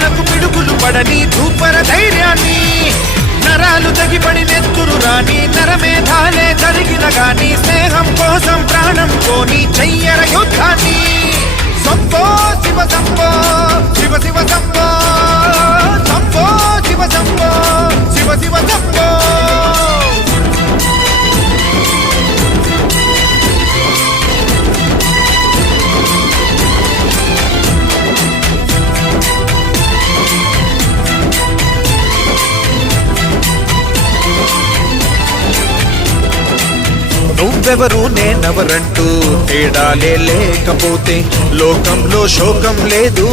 పగలకు పిడుగులు పడని ధూపర ధైర్యాన్ని, నరాలు తగిపడి నెత్తురు రాని నరమేధాలే జరిగిన గాని స్నేహం కోసం ప్రాణం కోని చెయ్యర యుద్ధాన్ని. సంభో శివ సంభో శివ శివ సంభో, సంభో శివ సంభో శివ శివ సంభో. నువ్వెవరు నేనెవరంటూ తేడాలే లేకపోతే లోకంలో శోకం లేదు.